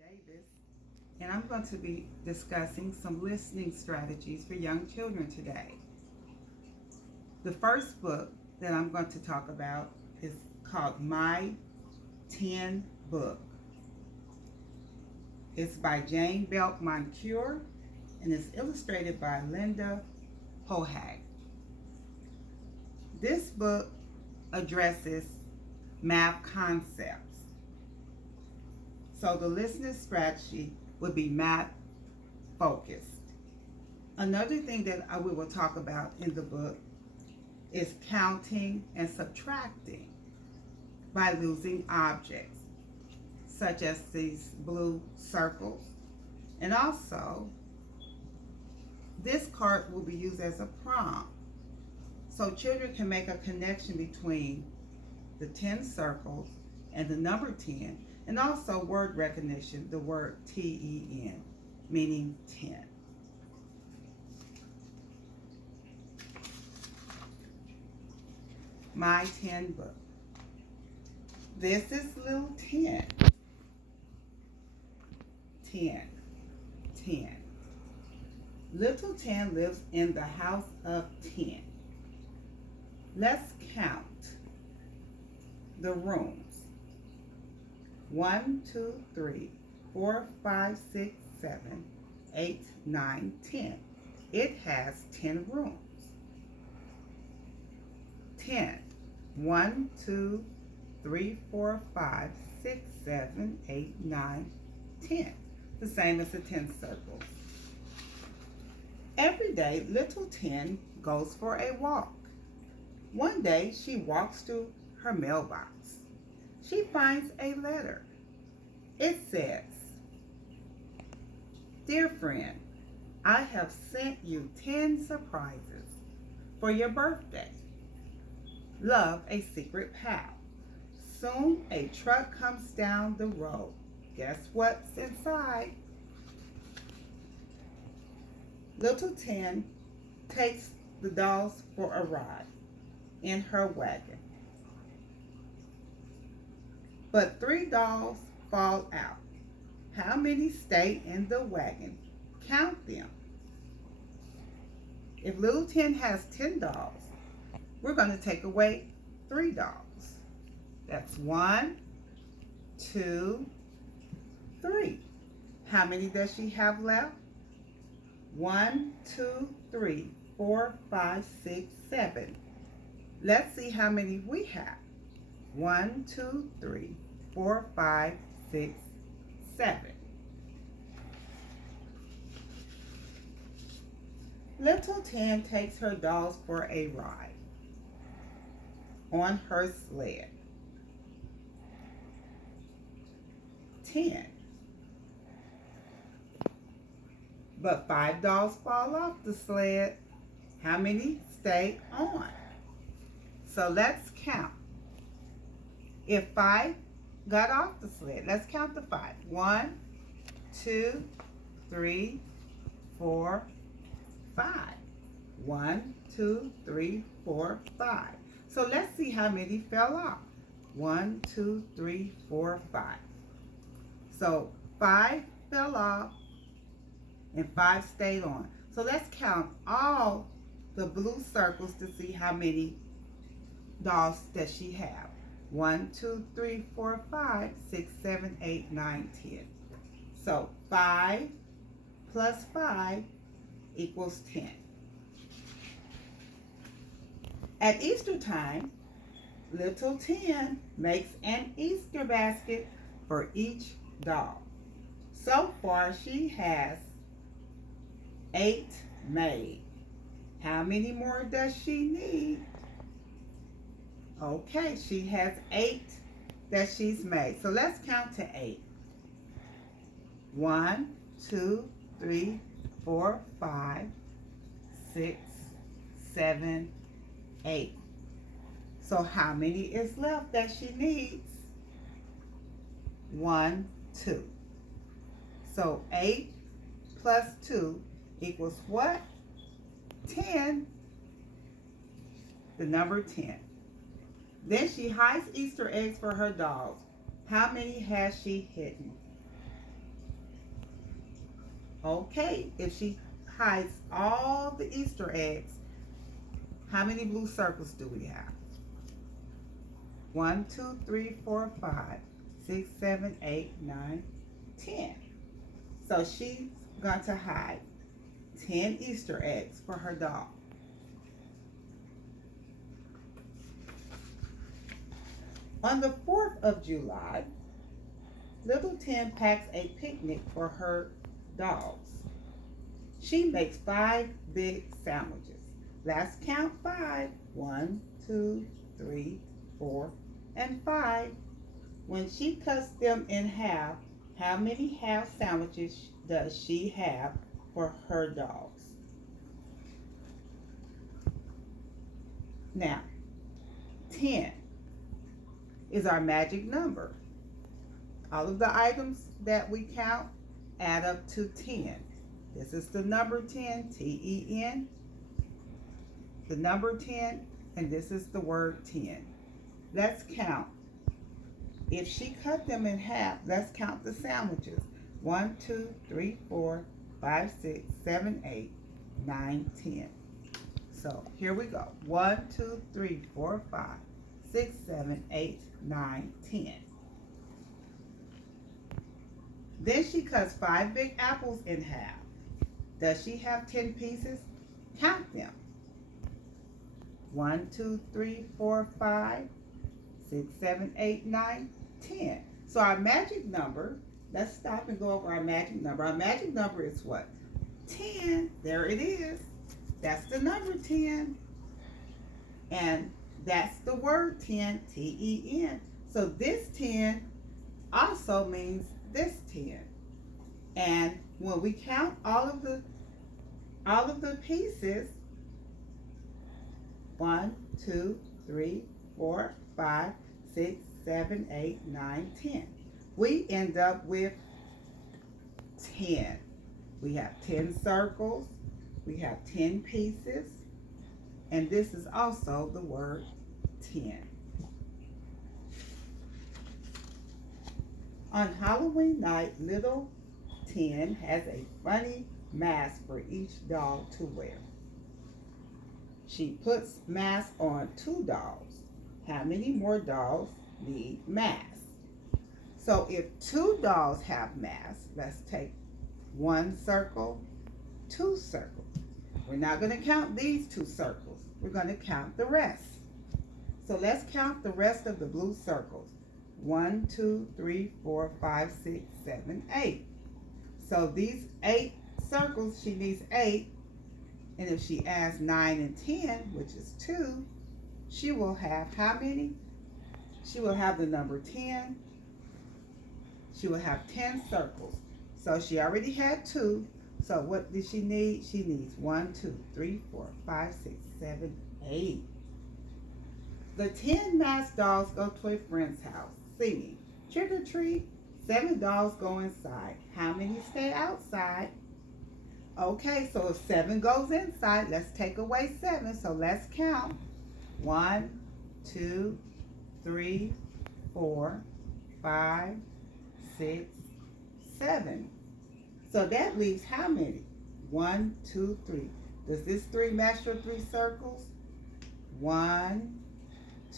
Davis, and I'm going to be discussing some listening strategies for young children today. The first book that I'm going to talk about is called My 10 Book. It's by Jane Belk Moncure and it's illustrated by Linda Hohag. This book addresses math concepts. So the listening strategy would be math focused. Another thing that we will talk about in the book is counting and subtracting by losing objects, such as these blue circles. And also, this card will be used as a prompt. So children can make a connection between the 10 circles and the number 10, and also word recognition, the word T-E-N, meaning 10. My 10 book. This is little 10. 10. 10. Little 10 lives in the house of 10. Let's count the rooms. 1, 2, 3, 4, 5, 6, 7, 8, 9, 10. It has 10 rooms. 10. 1, 2, 3, 4, 5, 6, 7, 8, 9, 10. The same as the 10 circles. Every day, little 10 goes for a walk. One day, she walks to her mailbox. She finds a letter. It says, "Dear friend, I have sent you 10 surprises for your birthday. Love, a secret pal." Soon a truck comes down the road. Guess what's inside? Little 10 takes the dolls for a ride in her wagon. But 3 dolls fall out. How many stay in the wagon? Count them. If little 10 has 10 dolls, we're going to take away 3 dolls. That's 1, 2, 3. How many does she have left? 1, 2, 3, 4, 5, 6, 7. Let's see how many we have. 1, 2, 3, 4, 5, 6, 7. Little 10 takes her dolls for a ride on her sled. 10. But 5 dolls fall off the sled. How many stay on? So let's count. If 5 got off the sled, let's count the 5. 1, 2, 3, 4, 5. 1, 2, 3, 4, 5. So let's see how many fell off. 1, 2, 3, 4, 5. So 5 fell off and 5 stayed on. So let's count all the blue circles to see how many dolls that she have. 1, 2, 3, 4, 5, 6, 7, 8, 9, 10. So 5 plus 5 equals 10. At Easter time, little 10 makes an Easter basket for each doll. So far, she has 8 made. How many more does she need? Okay, she has 8 that she's made. So let's count to 8. 1, 2, 3, 4, 5, 6, 7, 8. So how many is left that she needs? 1, 2. So 8 plus 2 equals what? 10. The number 10. Then she hides Easter eggs for her dolls. How many has she hidden? Okay, if she hides all the Easter eggs, how many blue circles do we have? 1, 2, 3, 4, 5, 6, 7, 8, 9, 10. So she's going to hide 10 Easter eggs for her doll. On the 4th of July, Little Tim packs a picnic for her dolls. She makes 5 big sandwiches. Let's count 5. 1, 2, 3, 4, and 5. When she cuts them in half, how many half sandwiches does she have for her dolls? Now, 10 is our magic number. All of the items that we count add up to 10. This is the number 10, T-E-N, the number 10, and this is the word 10. Let's count. If she cut them in half, let's count the sandwiches. 1, 2, 3, 4, 5, 6, 7, 8, 9, 10. So here we go. 1, 2, 3, 4, 5, 6, 7, 8, 9, 10. Then she cuts 5 big apples in half. Does she have 10 pieces? Count them. 1, 2, 3, 4, 5, 6, 7, 8, 9, 10. So our magic number, let's stop and go over our magic number. Our magic number is what? 10. There it is. That's the number 10. And that's the word 10, T-E-N. So this 10 also means this 10. And when we count all of the pieces, 1, 2, 3, 4, 5, 6, 7, 8, 9, 10. We end up with 10. We have 10 circles. We have 10 pieces. And this is also the word 10. On Halloween night, Little Tim has a funny mask for each doll to wear. She puts masks on 2 dolls. How many more dolls need masks? So if 2 dolls have masks, let's take 1 circle, 2 circles. We're not going to count these 2 circles. We're going to count the rest. So let's count the rest of the blue circles. 1, 2, 3, 4, 5, 6, 7, 8. So these 8 circles, she needs 8. And if she adds 9 and 10, which is 2, she will have how many? She will have the number 10. She will have 10 circles. So she already had 2. So what does she need? She needs 1, 2, 3, 4, 5, 6, 7, 8. The 10 masked dolls go to a friend's house singing, trick or treat. 7 dolls go inside. How many stay outside? Okay, so if 7 goes inside, let's take away 7. So let's count. 1, 2, 3, 4, 5, 6, 7. So that leaves how many? 1, 2, 3. Does this 3 match your 3 circles? 1,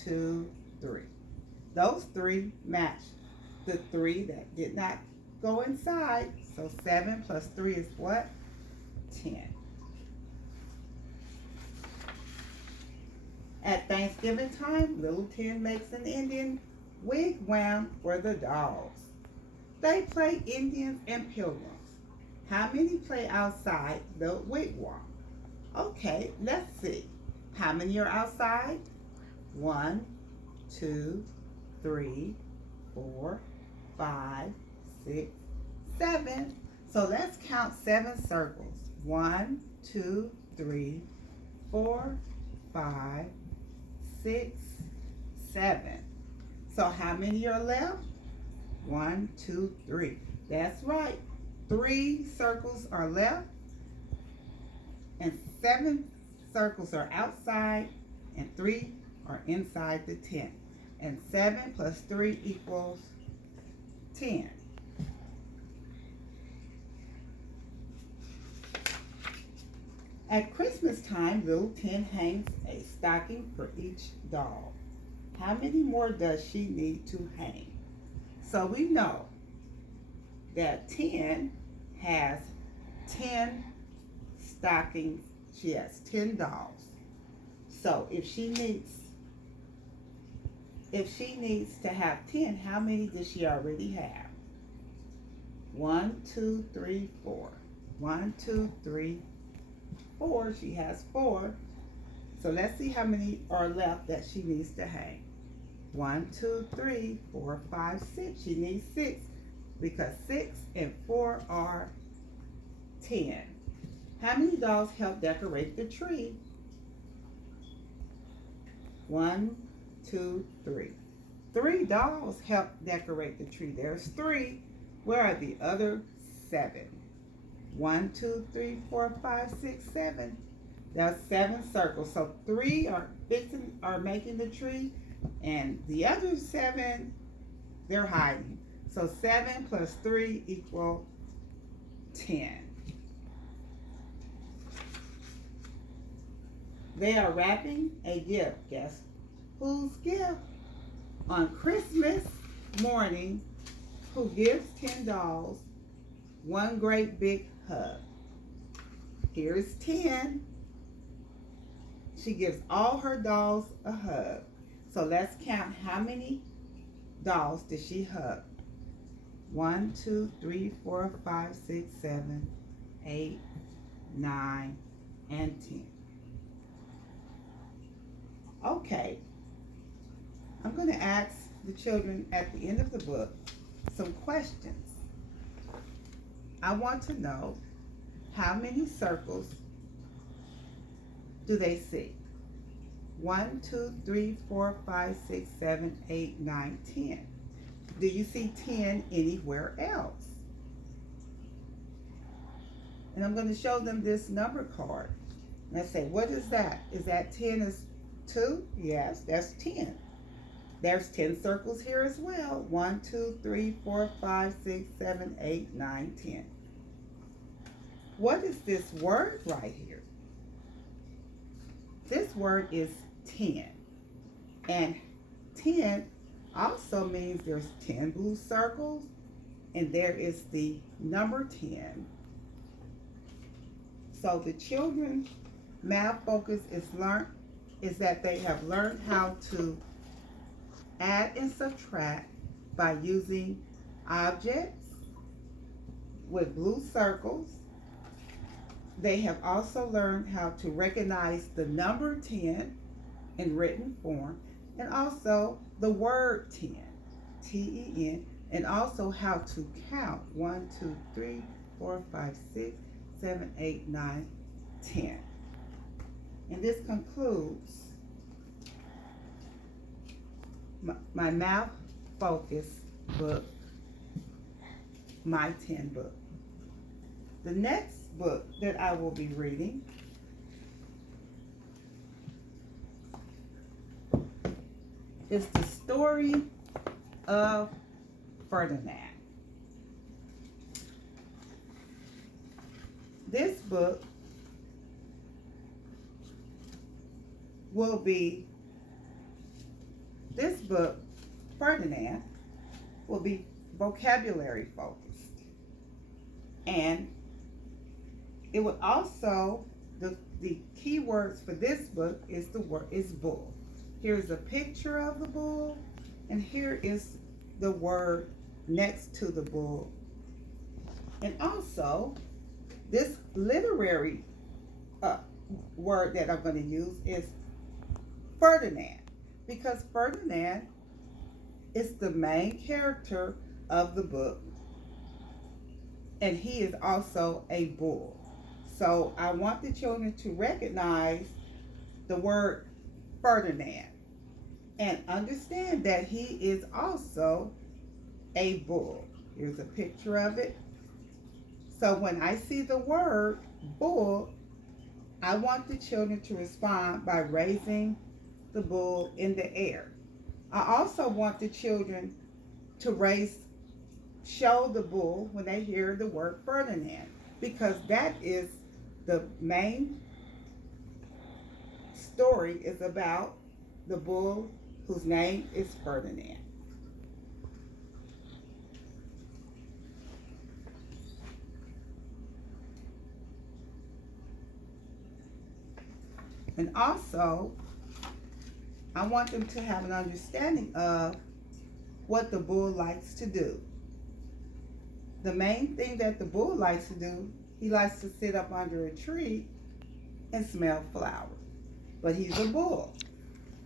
2, 3. Those 3 match the 3 that did not go inside. So 7 plus 3 is what? 10. At Thanksgiving time, Little Tim makes an Indian wigwam for the dolls. They play Indians and Pilgrims. How many play outside the wigwam? Okay, let's see. How many are outside? 1, 2, 3, 4, 5, 6, 7. So let's count 7 circles. 1, 2, 3, 4, 5, 6, 7. So how many are left? 1, 2, 3. That's right. 3 circles are left, and 7 circles are outside, and 3 are inside the tent. And 7 plus 3 equals 10. At Christmas time, little Tin hangs a stocking for each doll. How many more does she need to hang? So we know that Tin has 10 stockings. She has 10 dolls. So if she needs to have 10, how many does she already have? 1, 2, 3, 4. 1, 2, 3, 4. She has 4. So let's see how many are left that she needs to hang. 1, 2, 3, 4, 5, 6. She needs 6 because 6 and 4 are 10. How many dolls help decorate the tree? 1, 2, 3. 3 dolls help decorate the tree. There's 3. Where are the other 7? 1, 2, 3, 4, 5, 6, 7. That's 7 circles. So 3 are making the tree, and the other 7 they're hiding. So 7 plus 3 equal 10. They are wrapping a gift. Guess whose gift? On Christmas morning, who gives 10 dolls one great big hug? Here's 10. She gives all her dolls a hug. So let's count how many dolls did she hug? 1, 2, 3, 4, 5, 6, 7, 8, 9, and 10. Okay, I'm going to ask the children at the end of the book some questions. I want to know how many circles do they see? 1, 2, 3, 4, 5, 6, 7, 8, 9, 10. Do you see 10 anywhere else? And I'm going to show them this number card. And I say, what is that? Is that 10 is 2? Yes, that's 10. There's 10 circles here as well. 1, 2, 3, 4, 5, 6, 7, 8, 9, 10. What is this word right here? This word is 10. And 10 also means there's 10 blue circles, and there is the number 10. So the children's math focus is that they have learned how to add and subtract by using objects with blue circles. They have also learned how to recognize the number 10 in written form, and also the word 10, T-E-N, and also how to count 1, 2, 3, 4, 5, 6, 7, 8, 9, 10. And this concludes my math focus book, My 10 book. The next book that I will be reading is the story of Ferdinand. This book Ferdinand, will be vocabulary focused. And it would also, the key words for this book is bull. Here's a picture of the bull, and here is the word next to the bull. And also, this literary word that I'm going to use is Ferdinand, because Ferdinand is the main character of the book, and he is also a bull. So I want the children to recognize the word Ferdinand and understand that he is also a bull. Here's a picture of it. So when I see the word bull, I want the children to respond by raising the bull in the air. I also want the children to show the bull when they hear the word Ferdinand, because that is the main story is about the bull whose name is Ferdinand. And also, I want them to have an understanding of what the bull likes to do. The main thing that the bull likes to do, he likes to sit up under a tree and smell flowers. But he's a bull.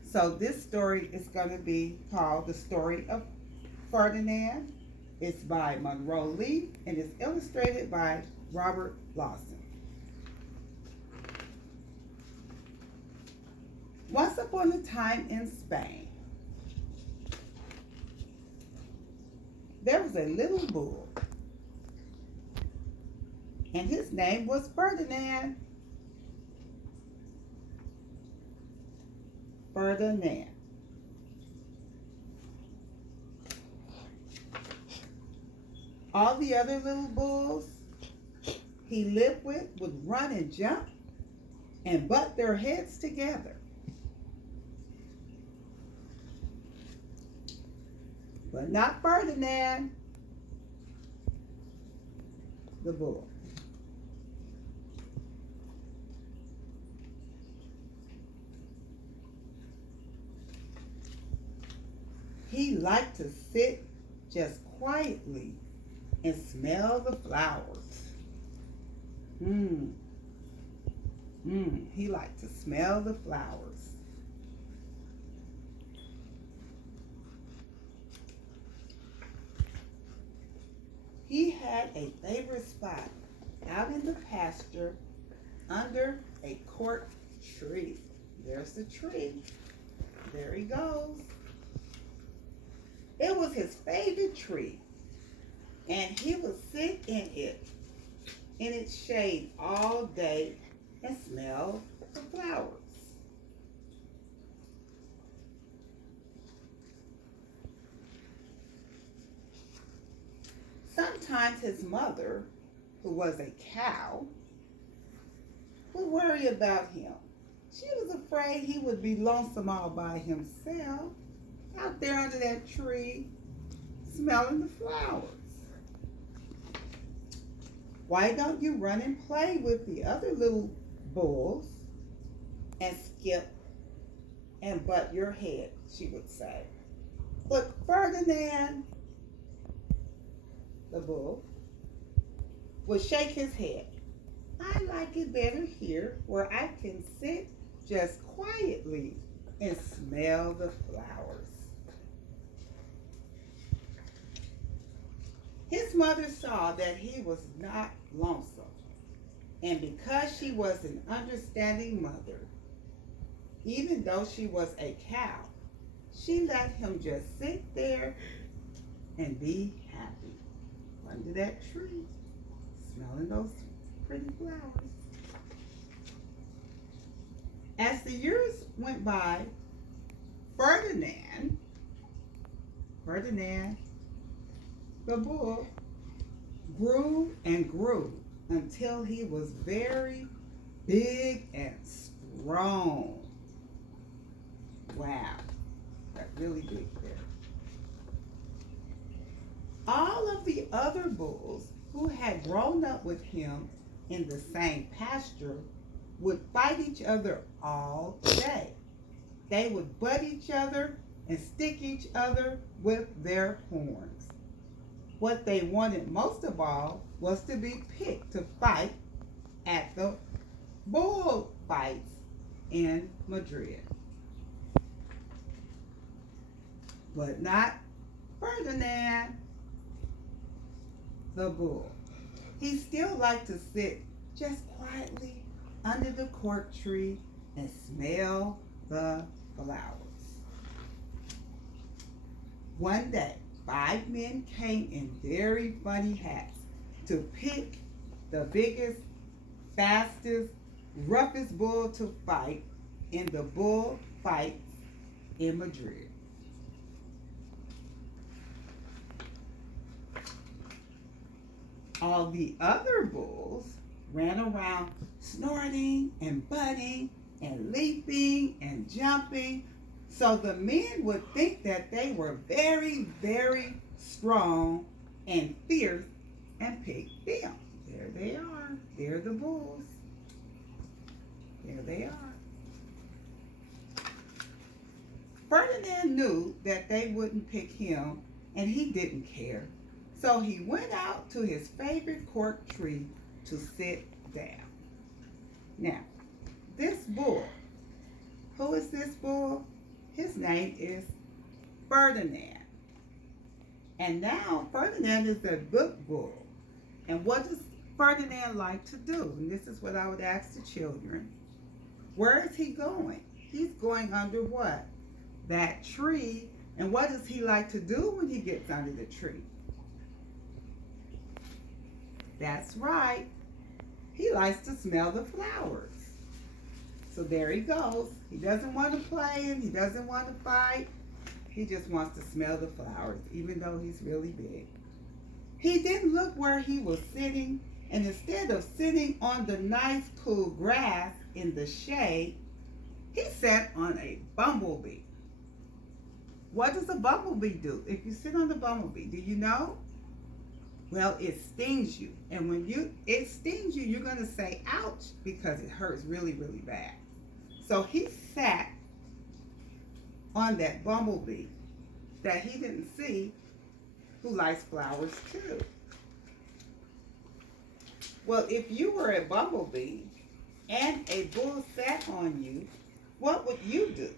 So this story is going to be called The Story of Ferdinand. It's by Monroe Lee and is illustrated by Robert Lawson. Once upon a time in Spain, there was a little bull, and his name was Ferdinand. Ferdinand. All the other little bulls he lived with would run and jump and butt their heads together. But not Ferdinand, the bull. He liked to sit just quietly and smell the flowers. He liked to smell the flowers. He had a favorite spot out in the pasture under a cork tree. There's the tree. There he goes. It was his favorite tree, and he would sit in its shade all day and smell the flowers. Sometimes his mother, who was a cow, would worry about him. She was afraid he would be lonesome all by himself out there under that tree smelling the flowers. Why don't you run and play with the other little bulls and skip and butt your head, she would say. But Ferdinand, the bull, would shake his head. I like it better here where I can sit just quietly and smell the flowers. His mother saw that he was not lonesome, and because she was an understanding mother, even though she was a cow, she let him just sit there and be happy under that tree, smelling those pretty flowers. As the years went by, Ferdinand, the bull, grew and grew until he was very big and strong. Wow, got really big there. All of the other bulls who had grown up with him in the same pasture would fight each other all day. They would butt each other and stick each other with their horns. What they wanted most of all was to be picked to fight at the bull fights in Madrid. But not Ferdinand, the bull. He still liked to sit just quietly under the cork tree and smell the flowers. One day, 5 men came in very funny hats to pick the biggest, fastest, roughest bull to fight in the bull fights in Madrid. All the other bulls ran around snorting and butting and leaping and jumping. So the men would think that they were very, very strong and fierce and pick them. There they are. They're the bulls. There they are. Ferdinand knew that they wouldn't pick him, and he didn't care. So he went out to his favorite cork tree to sit down. Now, this bull, who is this bull? His name is Ferdinand. And now Ferdinand is a good bull. And what does Ferdinand like to do? And this is what I would ask the children. Where is he going? He's going under what? That tree. And what does he like to do when he gets under the tree? That's right. He likes to smell the flowers. So there he goes. He doesn't want to play and he doesn't want to fight. He just wants to smell the flowers, even though he's really big. He didn't look where he was sitting, and instead of sitting on the nice cool grass in the shade, he sat on a bumblebee. What does a bumblebee do? If you sit on the bumblebee, do you know? Well, it stings you. And when it stings you, you're going to say, ouch, because it hurts really, really bad. So he sat on that bumblebee that he didn't see, who likes flowers too. Well, if you were a bumblebee and a bull sat on you, what would you do?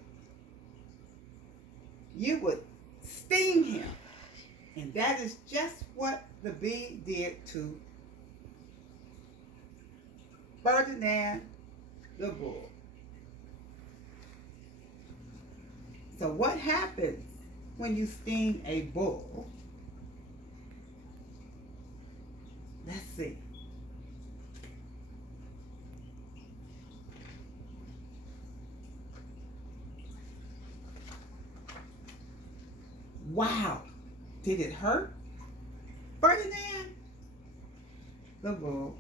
You would sting him. And that is just what the bee did to Ferdinand the bull. So what happens when you sting a bull? Let's see. Wow. Did it hurt? Ferdinand the bull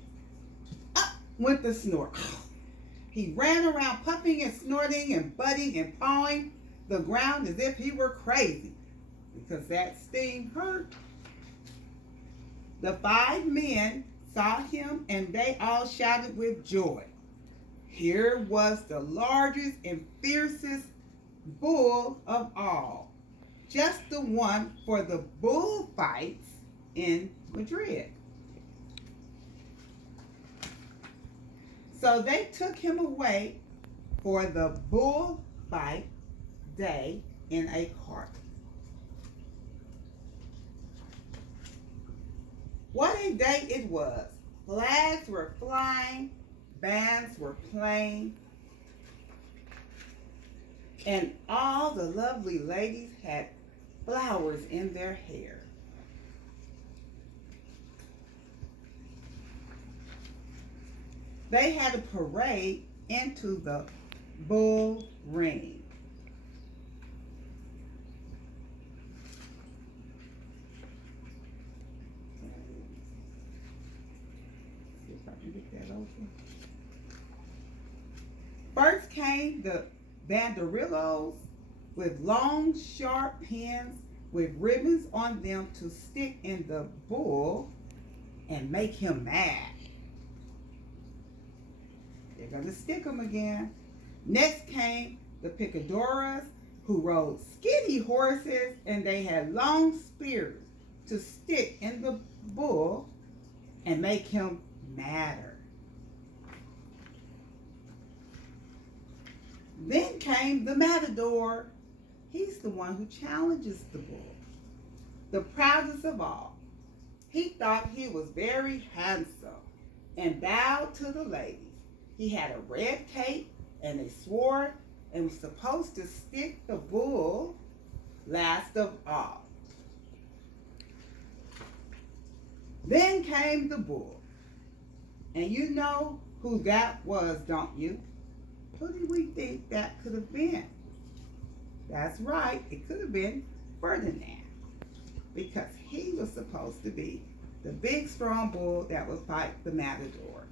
up went the snort. He ran around puffing and snorting and butting and pawing the ground as if he were crazy because that sting hurt. The 5 men saw him and they all shouted with joy. Here was the largest and fiercest bull of all, just the one for the bullfights in Madrid. So they took him away for the bullfight day in a cart. What a day it was. Flags were flying, bands were playing, and all the lovely ladies had flowers in their hair. They had a parade into the bull ring. See if I can get that open. First came the banderillos with long, sharp pins with ribbons on them to stick in the bull and make him mad. They're going to stick them again. Next came the picadoras, who rode skinny horses, and they had long spears to stick in the bull and make him madder. Then came the matador. He's the one who challenges the bull, the proudest of all. He thought he was very handsome and bowed to the ladies. He had a red cape and a sword and was supposed to stick the bull last of all. Then came the bull. And you know who that was, don't you? Who do we think that could have been? That's right, it could have been Ferdinand, because he was supposed to be the big strong bull that would fight the matador.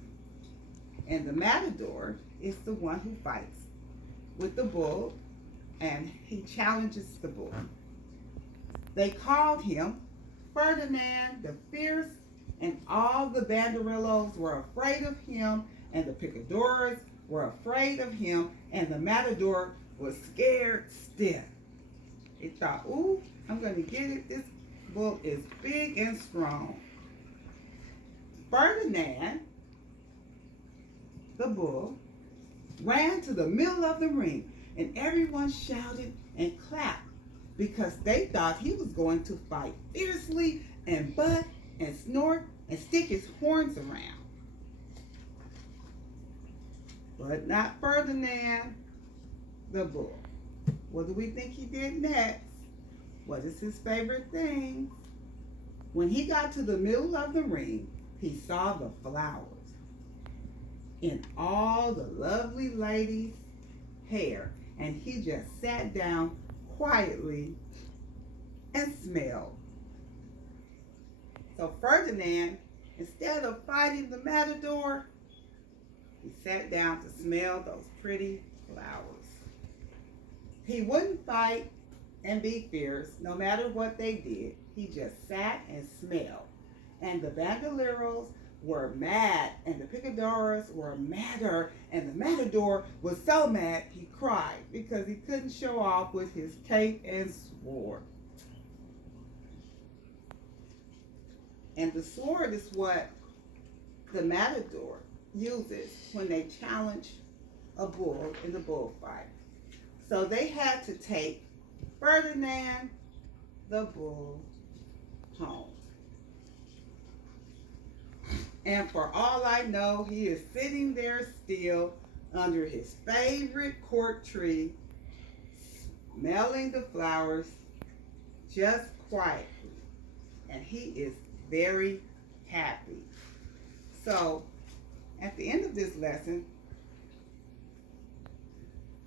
And the matador is the one who fights with the bull, and he challenges the bull. They called him Ferdinand the Fierce, and all the banderillos were afraid of him, and the picadores were afraid of him, and the matador was scared stiff. He thought, ooh, I'm going to get it. This bull is big and strong. Ferdinand, the bull, ran to the middle of the ring, and everyone shouted and clapped because they thought he was going to fight fiercely and butt and snort and stick his horns around. But not Ferdinand, the bull. What do we think he did next? What is his favorite thing? When he got to the middle of the ring, he saw the flowers in all the lovely ladies' hair, and he just sat down quietly and smelled. So Ferdinand, instead of fighting the matador, he sat down to smell those pretty flowers. He wouldn't fight and be fierce no matter what they did. He just sat and smelled. And the bandoleros were mad, and the picadores were madder, and the matador was so mad he cried because he couldn't show off with his cape and sword. And the sword is what the matador uses when they challenge a bull in the bullfight. So they had to take Ferdinand the bull home. And for all I know, he is sitting there still under his favorite cork tree, smelling the flowers just quietly. And he is very happy. So at the end of this lesson,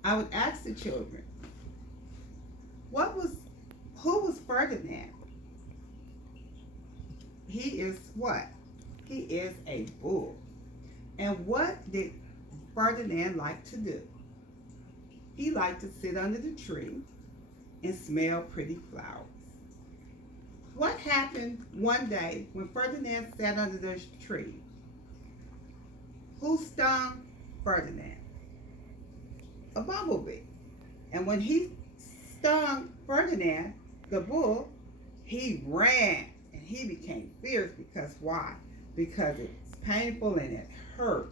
I would ask the children, who was Ferdinand? He is what? He is a bull. And what did Ferdinand like to do? He liked to sit under the tree and smell pretty flowers. What happened one day when Ferdinand sat under the tree? Who stung Ferdinand? A bumblebee. And when he stung Ferdinand, the bull, he ran and he became fierce because why? Because it's painful and it hurt.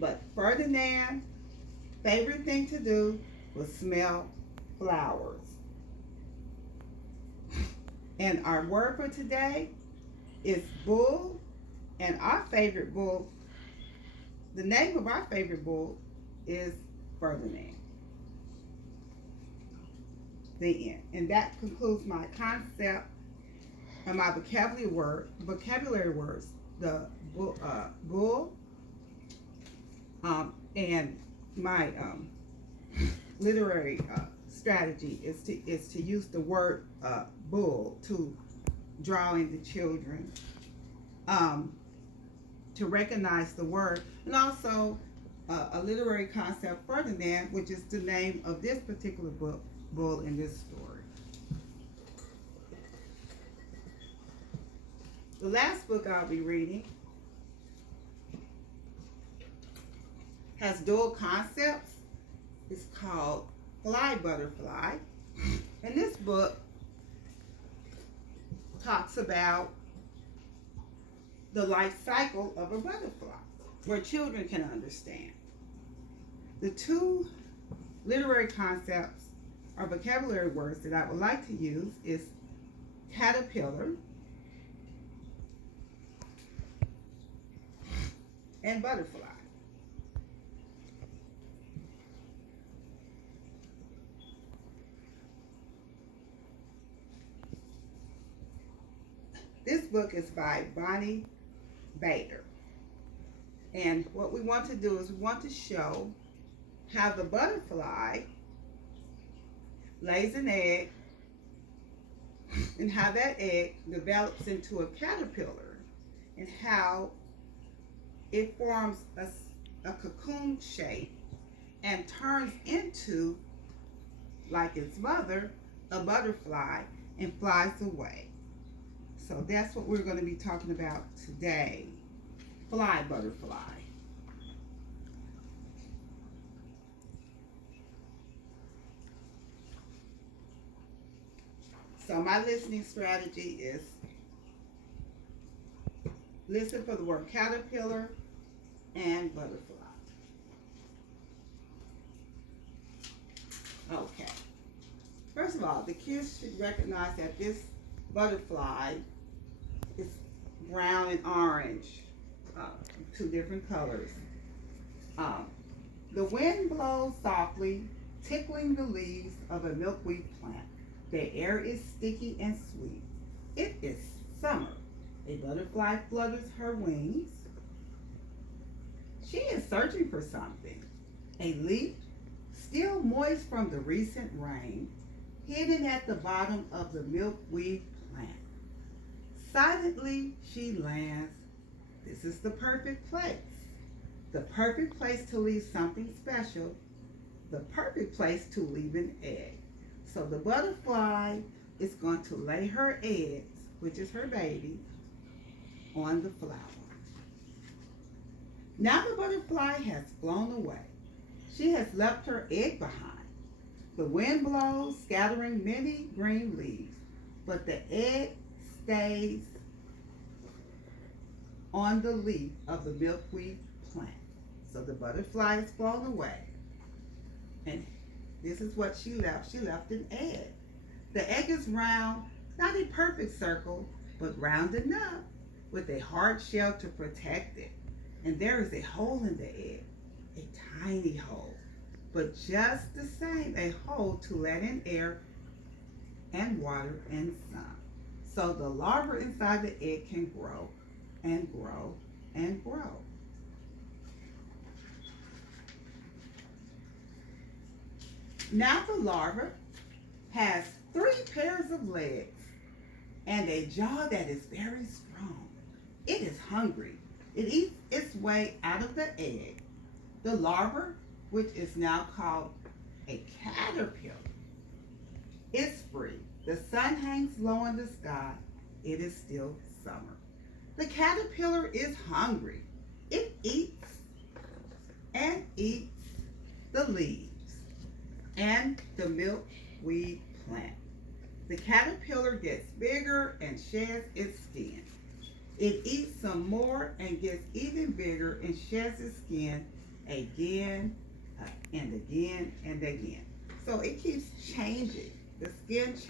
But Ferdinand's favorite thing to do was smell flowers. And our word for today is bull, and our favorite bull, the name of our favorite bull is Ferdinand. The end. And that concludes my concept and my vocabulary words. The bull, and my literary strategy is to use the word bull to draw in the children, to recognize the word, and also a literary concept, Ferdinand, which is the name of this particular bull in this story. The last book I'll be reading has dual concepts. It's called Fly Butterfly. And this book talks about the life cycle of a butterfly, where children can understand. The two literary concepts or vocabulary words that I would like to use is caterpillar and butterfly. This book is by Bonnie Bader. And what we want to do is we want to show how the butterfly lays an egg and how that egg develops into a caterpillar and how it forms a cocoon shape and turns into, like its mother, a butterfly and flies away. So that's what we're going to be talking about today. Fly butterfly. So my listening strategy is listen for the word caterpillar and butterfly. Okay. First of all, the kids should recognize that this butterfly is brown and orange, two different colors. The wind blows softly, tickling the leaves of a milkweed plant. The air is sticky and sweet. It is summer. A butterfly flutters her wings. She is searching for something. A leaf, still moist from the recent rain, hidden at the bottom of the milkweed plant. Silently she lands. This is the perfect place. The perfect place to leave something special. The perfect place to leave an egg. So the butterfly is going to lay her eggs, which is her baby, on the flower. Now the butterfly has flown away. She has left her egg behind. The wind blows, scattering many green leaves, but the egg stays on the leaf of the milkweed plant. So the butterfly has flown away. And this is what she left. She left an egg. The egg is round, not a perfect circle, but round enough with a hard shell to protect it. And there is a hole in the egg, a tiny hole, but just the same, a hole to let in air and water and sun. So the larva inside the egg can grow and grow and grow. Now the larva has 3 pairs of legs and a jaw that is very strong. It is hungry. It eats its way out of the egg. The larva, which is now called a caterpillar, is free. The sun hangs low in the sky. It is still summer. The caterpillar is hungry. It eats and eats the leaves and the milkweed plant. The caterpillar gets bigger and sheds its skin. It eats some more and gets even bigger and sheds its skin again and again and again. So it keeps changing. The skin changes.